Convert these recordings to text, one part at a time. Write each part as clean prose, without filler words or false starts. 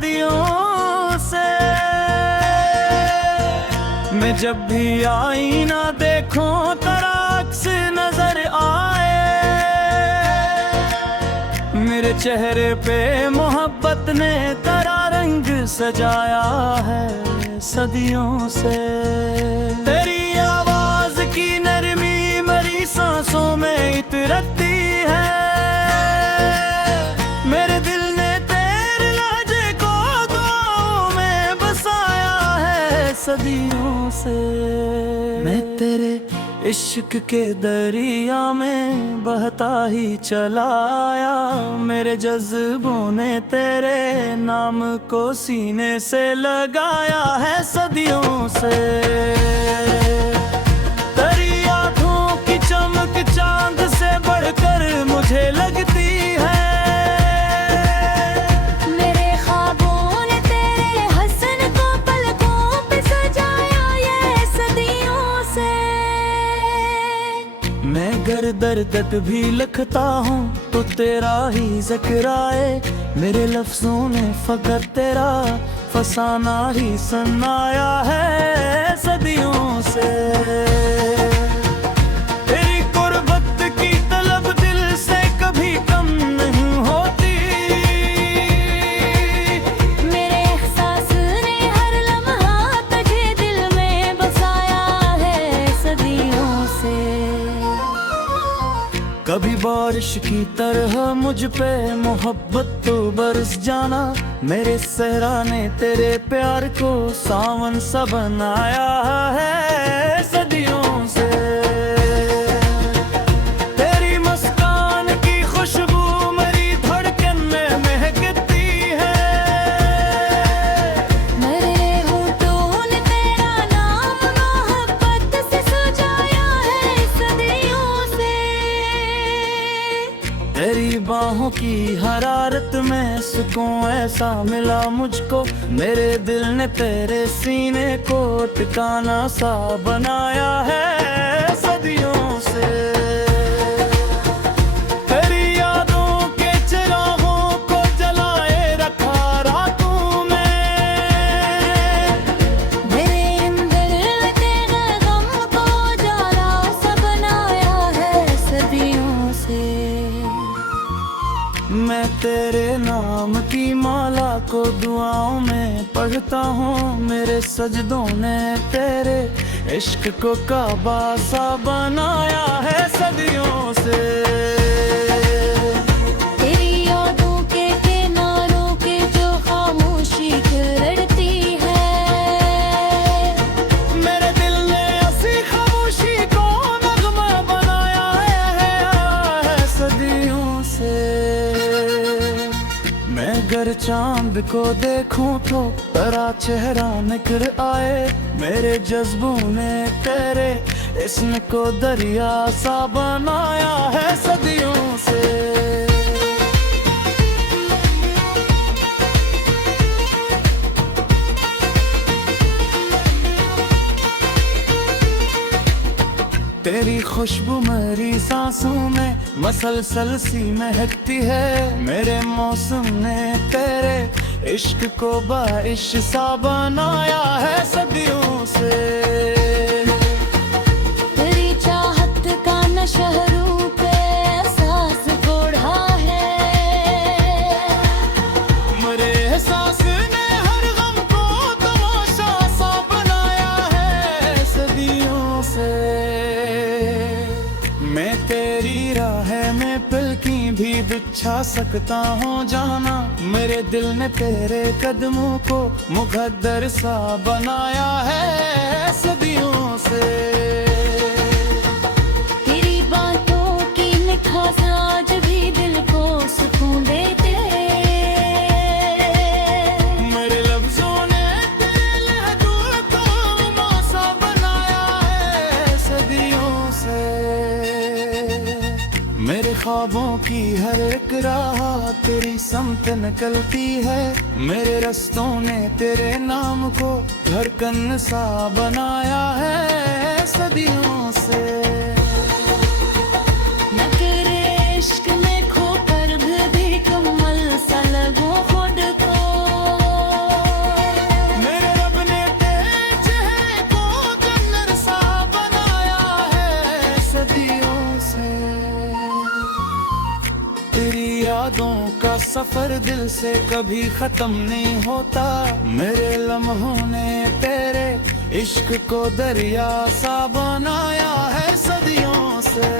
सदियों से। मैं जब भी आईना देखूं तेरा अक्स नजर आए, मेरे चेहरे पे मोहब्बत ने तेरा रंग सजाया है सदियों से। तेरी आवाज की नरमी मेरी सांसों में इतरती है, मेरे दिल ने तेरे लहजे को दुआओं में बसाया है सदियों से। मैं तेरे इश्क के दरिया में बहता ही चला आया, मेरे जज्बों ने तेरे नाम को सीने से लगाया है सदियों से। तेरी आँखों की चमक चांद से बढ़कर मुझे लगती है, मेरे ख्वाबों ने तेरे हसन को पलकों पे सजाया ये सदियों से। मैं गर दर्द भी लिखता हूँ तो तेरा ही जिक्र आए, मेरे लफ्जों ने फकर तेरा फसाना ही सुनाया है सदियों से। तेरी गुर्बत की तलब दिल से कभी कम नहीं होती, मेरे एहसास ने हर लम्हा तुझे दिल में बसाया है सदियों से। कभी बारिश की तरह मुझ पे मोहब्बत तो बरस जाना, मेरे सहरा ने तेरे प्यार को सावन सा बनाया है सदियों से। तेरी मुस्कान की खुशबू मेरी धड़कन में महकती है, मेरे होठों ने तेरा नाम मोहब्बत से सजाया है सदियों से। तेरी बाहों की हरारत में सुकून ऐसा मिला मुझको, मेरे दिल ने तेरे सीने को ठिकाना सा बनाया है सदियों से। तेरी यादों के चिरागों को जलाए रखा रातों में, मेरे अंदर तेरे गम को जाला सा बनाया है सदियों से। मैं तेरे नाम की माला को दुआओं में पढ़ता हूँ, मेरे सजदों ने तेरे इश्क को काबा सा बनाया है सदियों से। तेरी यादों के किनारों के जो खामोशी खिलती है, मेरे दिल ने ऐसी खामोशी को नगमा बनाया है सदियों से। मैं अगर चांद को देखूं तो तेरा चेहरा निखर आए, मेरे जज्बों ने तेरे इश्क को दरिया सा बनाया है सदियों से। तेरी खुशबू मेरी सांसों में मसलसल सी महकती है, मेरे मौसम ने तेरे इश्क को बारिश सा बनाया है सदियों से। तेरी चाहत का नशा रूह पे एहसास बढ़ा है, मेरे एहसास ने हर गम को तमाशा सा बनाया है सदियों से। मैं तेरी राह में पलकी भी बिछा सकता हूँ जाना, मेरे दिल ने तेरे कदमों को मुकद्दर सा बनाया है सदियों से। तेरी बातों की मिठास आज भी दिल को सुकून देते, मेरे लफ्जों ने तेरे लहजों को मौसा बनाया है सदियों से। मेरे ख्वाबों की हर एक राह तेरी समत निकलती है, मेरे रस्तों ने तेरे नाम को धड़कन सा बनाया है सदियों से। न तेरे इश्क में खोकर भी कमल सा लगूं खुद को, सफर दिल से कभी खत्म नहीं होता। मेरे लम्हों ने तेरे इश्क को दरिया सा बनाया है सदियों से।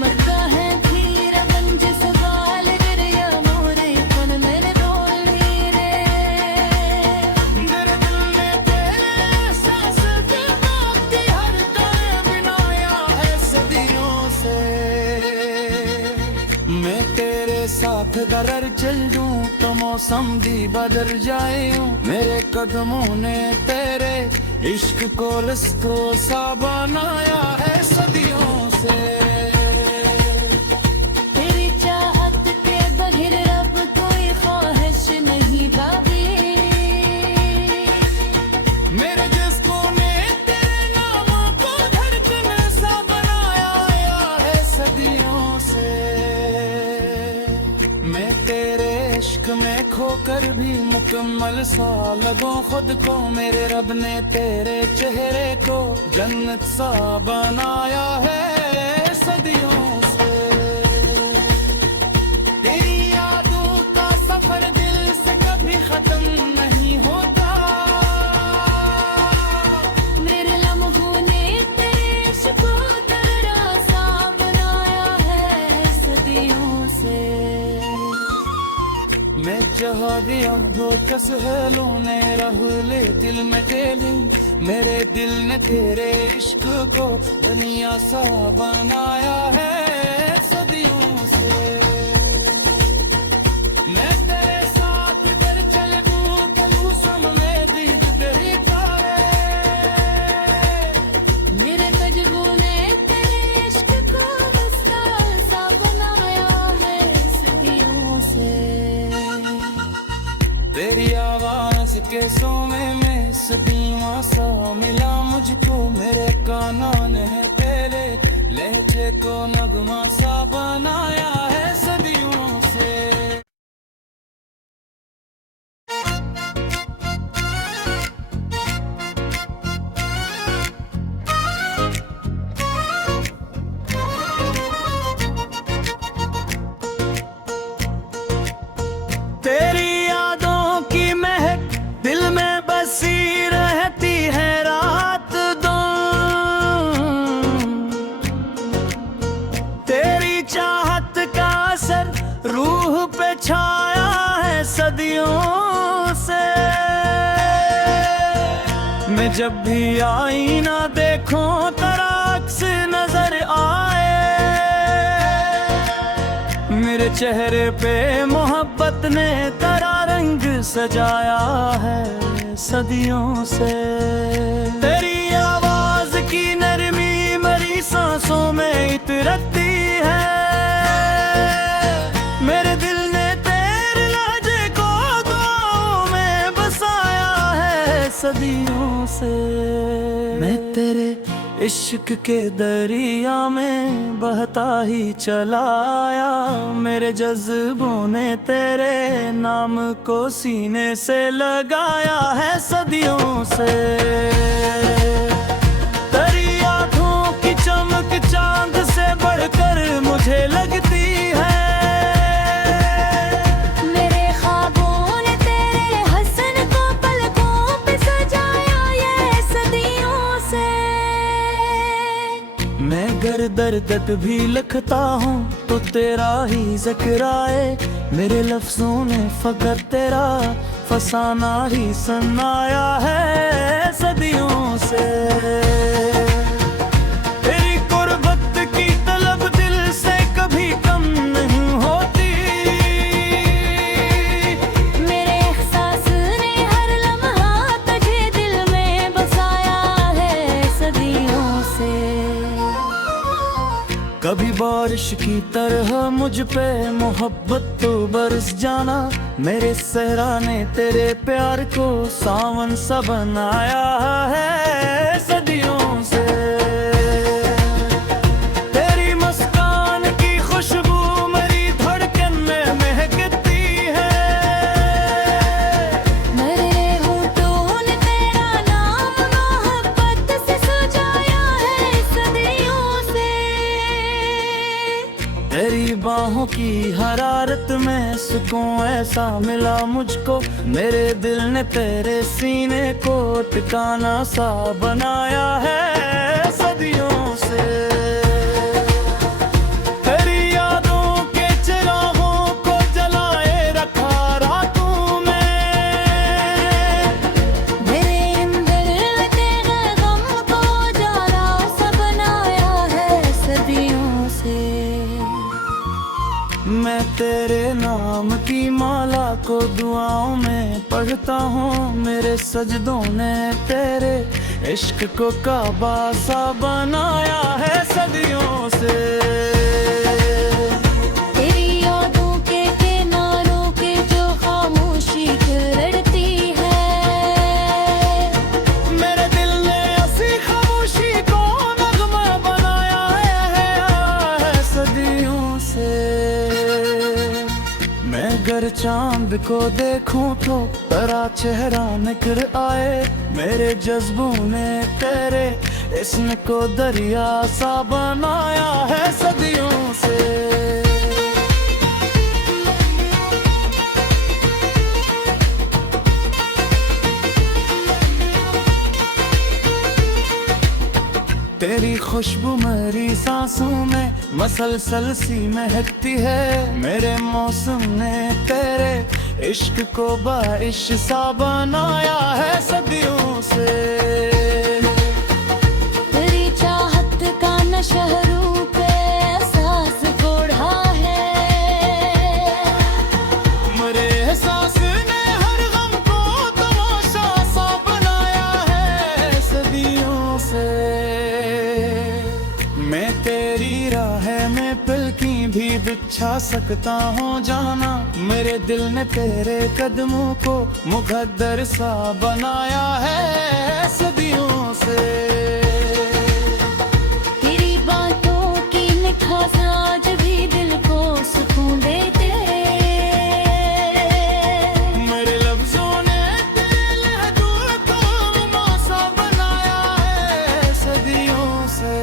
मरता है धीर बंज सवाल गिरिया मोरे कन मेरे डोल हीरे। मेरे दिल ने तेरे एहसास दिमाग की हर तरह बनाया है सदियों से। मैं तेरे साथ दरर चल दूं तो मौसम भी बदल जाए यूं। मेरे कदमों ने तेरे इश्क को रस्तो सा बनाया है सदियों से। तेरी चाहत के बगैर रब कोई ख्वाहिश नहीं बाबी। मेरे जिस्म ने तेरे नाम को धड़कन सा बनाया है सदियों से। मैं तेरे इश्क में खोकर भी मुकम्मल सा लगूं खुद को। मेरे रब ने तेरे चेहरे को जन्नत सा बनाया है सदियों से। तेरी यादों का सफर दिल से कभी खत्म नहीं होता। मेरे लम्हों ने तेरे इश्क को दरिया सा बनाया है सदियों से। मैं चाह दिया वो कसहलों ने रह ले दिल में तेली। मेरे दिल ने तेरे इश्क को दुनिया सा बनाया है सदियों से। मैं तेरे साथ इधर चल दूं तो सुन में दीद तेरी तारे। मेरे तजबू ने तेरे इश्क को मुस्कान सा बनाया है सदियों से। तेरी आवाज के सोने में सदीमा सा मिला मुझको। मेरे कानों ने तेरे लहजे को नगमा सा बनाया है सदियों से। तेरी यादों की महक दिल में बसी रहती है रात दो। तेरी चाहत का असर रूह पे छाया है सदियों से। मैं जब भी आईना देखूं तेरा अक्स नजर आए। मेरे चेहरे पे मोहब्बत ने तेरा रंग सजाया है सदियों से। तेरी आवाज की नरमी मेरी सांसों में इतरती है। मेरे दिल ने तेरे लहजे को दुआओं में बसाया है सदियों से। मैं तेरे इश्क के दरिया में बहता ही चला आया। मेरे जज्बों ने तेरे नाम को सीने से लगाया है सदियों से। तेरी आँखों की चमक चांद से बढ़कर मुझे लगती है। मेरे ख्वाबों ने तेरे हसन को पलकों पे सजाया ये सदियों से। मैं गर दर्द भी लिखता हूँ तो तेरा ही जिक्र आए। मेरे लफ्जों ने फकर तेरा फसाना ही सुनाया है सदियों से। तेरी कुर्बत की तलब दिल से कभी कम नहीं होती। मेरे एहसास ने हर लम्हा तुझे दिल में बसाया है सदियों से। कभी बारिश की तरह मुझ पे मोहब्बत तो बरस जाना। मेरे सहरा ने तेरे प्यार को सावन सा बनाया है सदियों से। तेरी मुस्कान की खुशबू मेरी धड़कन में महकती है। मेरे होठों ने तेरा नाम मोहब्बत से सजाया है सदियों से। तेरी बाहों की हरा सुकून ऐसा मिला मुझको, मेरे दिल ने तेरे सीने को ठिकाना सा बनाया है सदियों से। तेरी यादों के चिरागों को जलाए रखा रातों में, मेरे अंदर तेरे गम को जाला सा बनाया है सदियों से। मैं तेरे नाम की माला को दुआओं में पढ़ता हूँ, मेरे सजदों ने तेरे इश्क को काबा सा बनाया है सदियों से। तेरी यादों के किनारों के जो खामोशी लड़ती है, मेरे दिल ने ऐसी खामोशी को नगमा बनाया है सदियों से। मैं अगर चांद को देखूं तो तेरा चेहरा निखर आए, मेरे जज्बों ने तेरे इश्क को दरिया सा बनाया है सदियों से। तेरी खुशबू मेरी सांसों में मसलसल सी महकती है, मेरे मौसम ने तेरे इश्क को बारिश सा बनाया है सदियों से। तेरी चाहत का नशा रूह पे एहसास बढ़ा है, मेरे एहसास ने हर गम को तमाशा सा बनाया है सदियों से। मैं तेरी राह में पलकी भी बिछा सकता हूँ जाना, मेरे दिल ने तेरे कदमों को मुकद्दर सा बनाया है सदियों से। तेरी बातों की मिठास आज भी दिल को सुकून देते, मेरे लफ्जों ने तेरे लहजों को मौसा बनाया है सदियों से।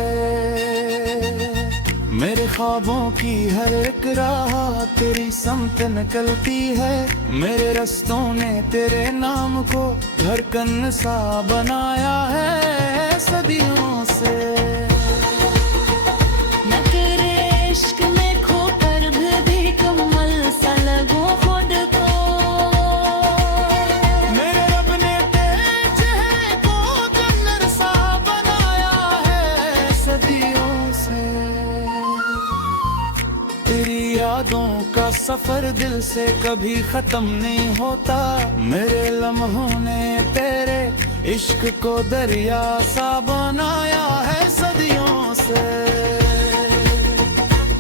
मेरे ख्वाबों की हर एक राह तेरी समत निकलती है, मेरे रस्तों ने तेरे नाम को धड़कन सा बनाया है सदियों से। न तेरे इश्क में खोकर भी कमल सा लगूं खुद को, मेरे रब ने तेरे चेहरे को जन्नत सा बनाया है सदियों से। तेरी यादों का सफर दिल से कभी खत्म नहीं होता, मेरे लम्हों ने तेरे इश्क को दरिया सा बनाया है सदियों से।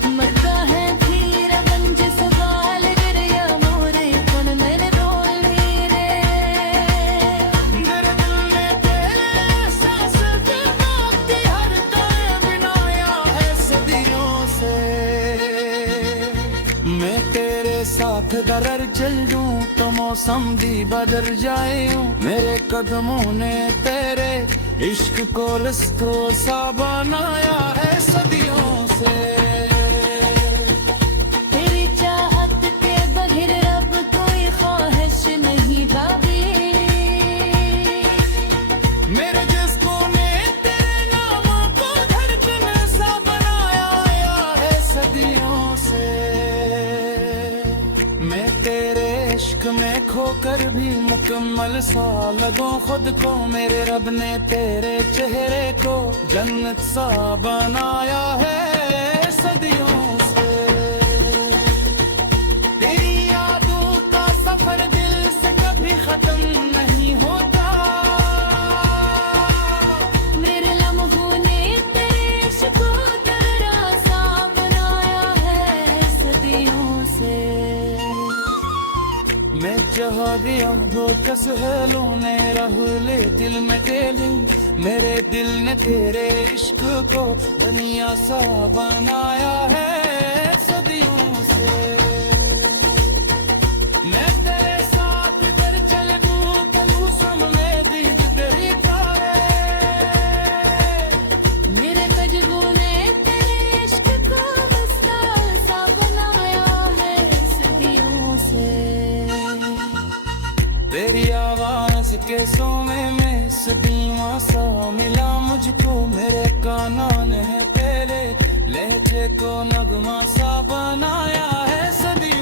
मरता है धीर बंज सवाल गिरया मोरे कौन मैंने रोल रे, मेरे दिल ने तेरे एहसास दिमाग हर तरह बनाया है सदियों से। मैं तेरे साथ दरर चल दूं तो मौसम भी बदल जाए, मेरे कदमों ने तेरे इश्क को रस्तो सा बनाया है सदियों से। तेरी चाहत के बगैर अब कोई ख्वाहिश नहीं बाकी, मेरे जिस्मों ने तेरे नाम को धड़कन सा बनाया है सदियों से। मैं तेरे इश्क में खोकर भी मुकम्मल सा लगूं खुद को, मेरे रब ने तेरे चेहरे को जन्नत सा बनाया है सदियों से। तेरी यादों का सफर दिल से कभी खत्म नहीं होता, मेरे लम्हों ने तेरे इश्क को दरिया सा बनाया है सदियों से। मैं चाह दिया दो कसहलों ने रह ले दिल में तेरे, मेरे दिल ने तेरे इश्क को दुनिया सा बनाया है सदियों से। मैं तेरे साथ इधर चल दूं कलू सामने दीद तेरी मेरे तजबों ने तेरे इश्क को मस्ताल सा बनाया है सदियों तेरी आवाज के सोने में सदीवा सा मिला मुझको, मेरे कानों ने तेरे लहजे को नगमा सा बनाया है सदी